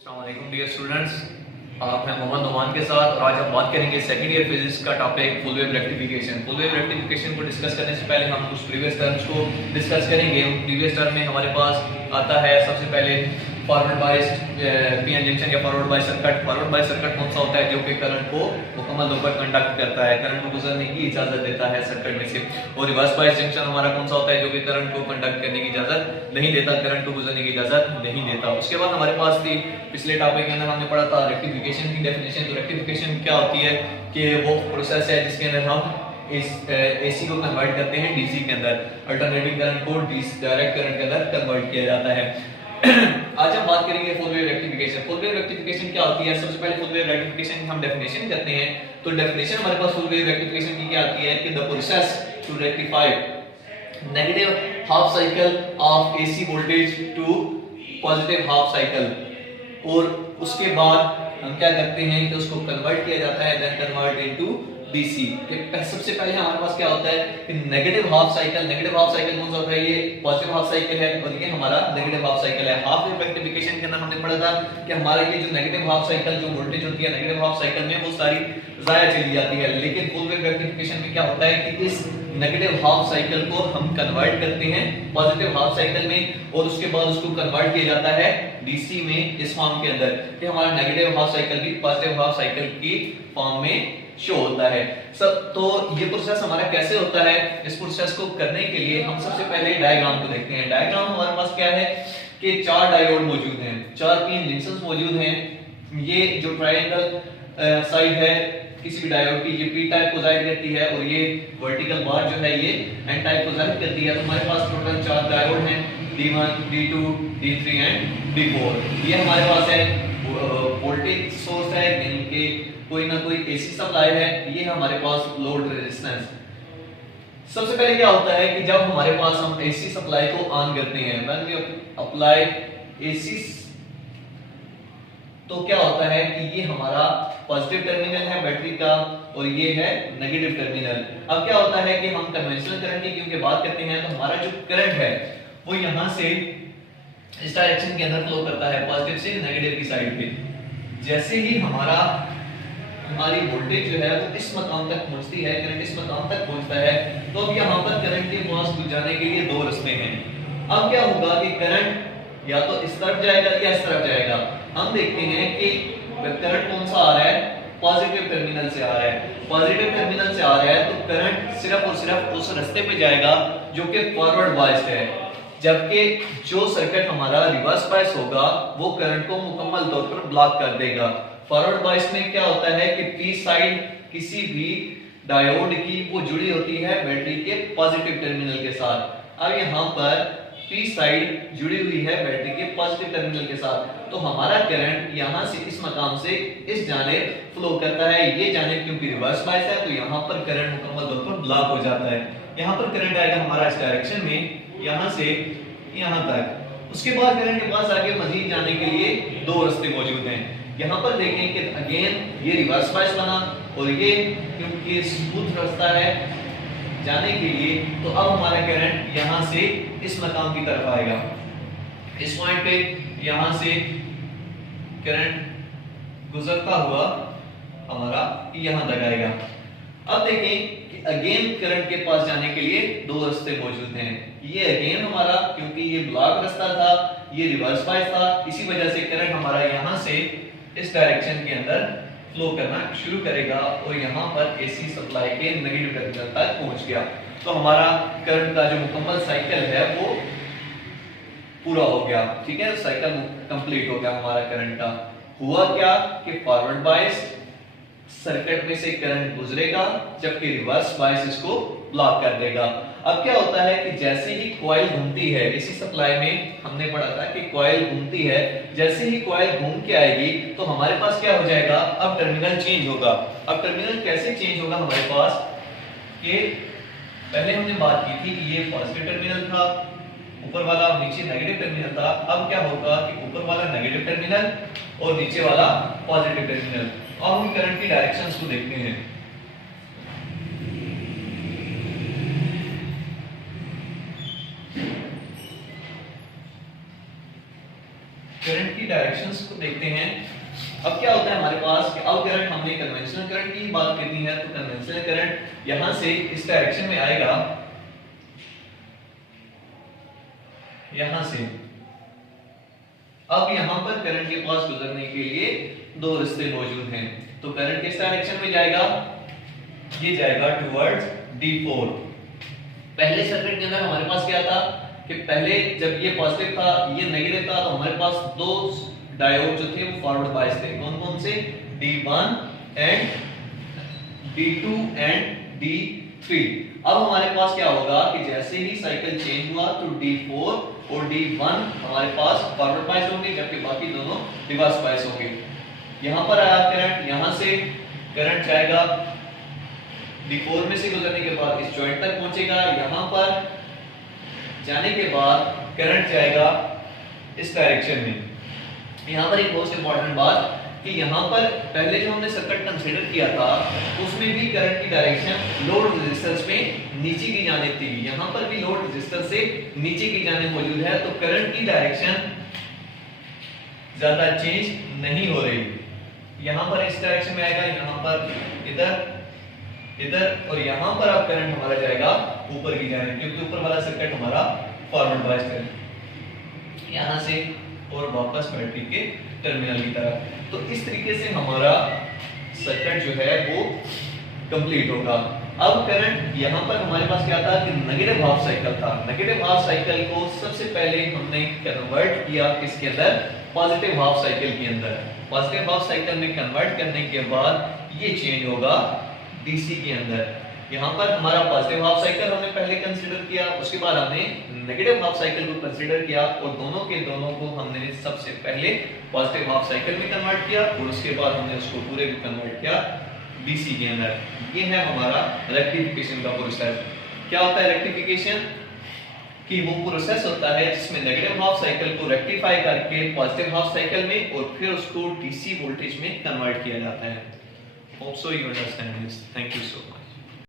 अस्सलाम वालेकुम dear students, आप हैं मोहम्मद नोमान के साथ और आज हम बात करेंगे सेकंड ईयर फिजिक्स का topic full wave rectification. Full wave rectification को डिस्कस करने से पहले हम कुछ प्रीवियस टर्म्स को डिस्कस करेंगे। प्रीवियस टर्म में हमारे पास आता है सबसे पहले फॉरवर्ड बायस्ड पीएन जंक्शन या forward bias circuit. Forward bias circuit कौन सा होता है? जो कि करंट को मुकम्मल तौर पर कंडक्ट करता है, करंट को गुजरने की इजाजत देता है सर्किट में से। और रिवर्स बायस जंक्शन हमारा कौन सा होता है? जो कि करंट को कंडक्ट करने की इजाजत नहीं देता, करंट को गुजरने की इजाजत नहीं देता। उसके बाद हमारे पास थी पिछले टॉपिक के अंदर हमने पढ़ा था रेक्टिफिकेशन की डेफिनेशन। तो रेक्टिफिकेशन क्या होती है कि वो प्रोसेस है जिसके अंदर हम इस एसी को कन्वर्ट करते हैं डीसी के अंदर, अल्टरनेटिंग करंट को डायरेक्ट करंट के अंदर कन्वर्ट किया जाता है। आज हम बात करेंगे full wave rectification. Full wave rectification क्या होती है? सबसे पहले फुल वेव रेक्टिफिकेशन की हम डेफिनेशन करते हैं। तो डेफिनेशन हमारे पास फुल वेव रेक्टिफिकेशन की क्या आती है कि the process to rectify negative half cycle of AC voltage to positive half cycle. और उसके बाद हम क्या करते हैं कि उसको कन्वर्ट किया जाता है, देन कन्वर्ट इनटू डीसी। सबसे पहले हमारे पास क्या होता है कि negative half cycle. Negative half cycle कौन सा होता है? ये पॉजिटिव हाफ साइकिल है और ये हमारा नेगेटिव हाफ साइकिल है। हाफ वेव रेक्टिफिकेशन के अंदर हमने पढ़ा था कि हमारा ये जो नेगेटिव हाफ साइकिल जो वोल्टेज होती है नेगेटिव हाफ साइकिल में वो सारी जाया चली जाती है। लेकिन फुल वेव रेक्टिफिकेशन में क्या होता है कि इस नेगेटिव हाफ साइकिल को हम कन्वर्ट करते हैं पॉजिटिव हाफ साइकिल में और उसके बाद उसको कन्वर्ट किया जाता है डीसी में इस फॉर्म के अंदर कि हमारा नेगेटिव हाफ साइकिल भी पॉजिटिव हाफ साइकिल की फॉर्म में शो होता है। सब तो ये प्रोसेस हमारा कैसे होता है? इस प्रोसेस को करने के लिए हम सबसे पहले डायग्राम को देखते हैं। डायग्राम हमारे पास क्या है कि चार डायोड मौजूद हैं, चार पिन जंक्शंस मौजूद हैं। ये जो ट्रायंगल साइड है किसी भी डायोड की, ये पी टाइप को जाहिर करती है और ये वर्टिकल बार जो है ये एन टाइप को जाहिर करती है। तो हमारे पास टोटल चार डायोड हैं, D1, D2, D3 and D4। ये हमारे पास है वोल्टेज सोर्स है, यानी कि कोई ना कोई एसी सप्लाई है। ये हमारे पास लोड रेजिस्टेंस। सबसे पहले क्या होता है कि जब हमारे पास हम एसी सप्लाई को ऑन करते हैं, व्हेन वी अप्लाई एसी, तो क्या होता है कि ये हमारा पॉजिटिव टर्मिनल है बैटरी का और ये है नेगेटिव टर्मिनल। अब क्या होता है कि हम कन्वेंशनल करंट की क्योंकि बात करते हैं तो हमारा जो करंट है वो यहां से इस डायरेक्शन के अंदर फ्लो करता है, पॉजिटिव से नेगेटिव की साइड पे। जैसे ही हमारी वोल्टेज जो है वो इस मकाम तक पहुंचती है, करंट इस मकाम तक पहुंचता है, तो अब यहाँ पर करंट के पास जाने के लिए दो रास्ते हैं। अब क्या होगा कि करंट या तो इस तरफ जाएगा या इस तरफ जाएगा। हम देखते हैं कि करंट कौन सा आ रहा है? पॉजिटिव टर्मिनल से आ रहा है। पॉजिटिव टर्मिनल से आ रहा है तो करंट सिर्फ और सिर्फ उस रास्ते पे जाएगा जो कि फॉरवर्ड बायस्ड है, जबकि जो सर्किट हमारा रिवर्स बायस होगा वो करंट को मुकम्मल तौर पर ब्लॉक कर देगा। फॉरवर्ड बायस में क्या होता है कि पी साइड किसी भी डायोड की वो जुड़ी होती है बैटरी के पॉजिटिव टर्मिनल के साथ। अब यहाँ पर पी साइड जुड़ी हुई है बैटरी के पॉजिटिव टर्मिनल के साथ, तो हमारा करंट यहाँ से इस मकाम से इस जानिब फ्लो करता है। ये जानिब क्योंकि रिवर्स बायस है तो यहाँ पर करंट मुकम्मल तौर पर ब्लॉक हो जाता है। यहाँ पर करंट आएगा हमारा इस डायरेक्शन में, यहाँ से यहाँ तक। उसके बाद करंट के पास आगे मजीद जाने के लिए दो रास्ते मौजूद हैं। यहाँ पर देखें कि अगेन ये रिवर्स बायस बना और ये क्योंकि स्मूथ रास्ता है जाने के लिए, तो अब हमारा करंट यहाँ से इस मकाम की तरफ आएगा। इस पॉइंट पे यहाँ से करंट गुजरता हुआ हमारा यहाँ तक आएगा। अब देखें कि अगेन करंट के पास जाने के लिए दो रास्ते मौजूद हैं। ये अगेन हमारा क्योंकि ये ब्लॉक रास्ता था, ये रिवर्स बायस था, इसी वजह से करंट हमारा यहाँ से इस डायरेक्शन के अंदर फ्लो करना शुरू करेगा और यहाँ पर एसी सप्लाई के नेगेटिव टर्मिनल तक पहुंच गया। तो हमारा करंट का जो मुकम्मल साइकिल है वो पूरा हो गया। ठीक है, साइकिल कंप्लीट हो गया हमारा करंट का। हुआ क्या कि फॉरवर्ड बायस सर्किट में से करंट गुजरेगा जबकि रिवर्स बायस इसको ब्लॉक कर देगा। अब क्या होता है कि जैसे ही कॉइल घूमती है, इसी सप्लाई में हमने पढ़ा था कि कॉइल घूमती है, जैसे ही कॉइल घूम के आएगी तो हमारे पास क्या हो जाएगा? अब टर्मिनल चेंज होगा। अब टर्मिनल कैसे चेंज होगा हमारे पास? कि पहले हमने बात की थी कि ये पॉजिटिव टर्मिनल था, ऊपर वाला और नीचे नेगेटिव टर्मिनल था। अब क्या होगा कि ऊपर वाला नेगेटिव टर्मिनल और नीचे वाला पॉजिटिव टर्मिनल। अब हम करंट की डायरेक्शंस को देखते हैं। करंट की डायरेक्शंस को देखते हैं। अब क्या होता है हमारे पास कि अब करंट हमने कन्वेंशनल करंट की बात करनी है, तो कन्वेंशनल करंट यहां से इस डायरेक्शन में आएगा, यहां से। अब यहां पर करंट के पास गुजरने के लिए दो रास्ते मौजूद हैं, तो करंट किस डायरेक्शन में जाएगा, ये जाएगा टुवर्ड्स D4। पहले सर्किट के अंदर हमारे पास क्या था कि पहले जब ये पॉजिटिव था ये नेगेटिव था, तो हमारे पास दो डायोड जो थे वो फॉरवर्ड बायस थे। कौन कौन से, D1 and D2 and D3। अब हमारे पास क्या होगा कि जैसे ही साइकिल चेंज हुआ तो D4 और D1 हमारे पास फॉरवर्ड बायस होंगे, जबकि बाकी दोनों रिवर्स बायस होंगे। यहां पर आया करंट, यहां से करंट जाएगा D4 में से गुजरने के बाद इस जॉइंट तक पहुंचेगा, यहां पर जाने के बाद करंट जाएगा इस डायरेक्शन में। यहां पर एक बहुत इंपॉर्टेंट बात कि यहां पर पहले जो हमने सर्किट कंसीडर किया था उसमें भी करंट की डायरेक्शन लोड रेजिस्टेंस में नीचे की जाने थी, यहां पर भी लोड रेजिस्टेंस से नीचे की जाने मौजूद है, तो करंट की डायरेक्शन ज्यादा चेंज नहीं हो रही। यहां पर इस डायरेक्शन में आएगा, यहां पर इधर इधर, और यहां पर अब करंट हमारा जाएगा ऊपर की जाने, क्योंकि ऊपर वाला सर्किट हमारा फॉरवर्ड बायस है, यहां से और वापस बैटरी के टर्मिनल की तरफ। तो इस तरीके से हमारा सर्किट जो है वो कंप्लीट होगा। अब करंट यहां पर हमारे पास क्या था कि नेगेटिव हाफ साइकिल था, नेगेटिव हाफ साइकिल को सबसे पहले हमने कन्वर्ट किया किसके अंदर, पॉजिटिव हाफ साइकिल के अंदर। पॉजिटिव हाफ साइकिल में कन्वर्ट करने के बाद ये चेंज होगा डीसी के अंदर। यहाँ पर हमारा पॉजिटिव हाफ साइकिल हमने पहले कंसीडर किया, उसके बाद हमने नेगेटिव हाफ साइकिल को कंसीडर किया, और दोनों के दोनों को हमने सबसे पहले पॉजिटिव हाफ साइकिल में कन्वर्ट किया, और उसके बाद हमने उसको पूरे को कन्वर्ट किया डीसी के अंदर। ये है हमारा रेक्टिफिकेशन का प्रोसेस। क्या होता है रेक्टिफिकेशन, कि वो प्रोसेस होता है जिसमें नेगेटिव हाफ साइकिल को रेक्टिफाई करके पॉजिटिव हाफ साइकिल में और फिर उसको डीसी वोल्टेज में कन्वर्ट किया जाता है। Hope so you understand this. Thank you so much.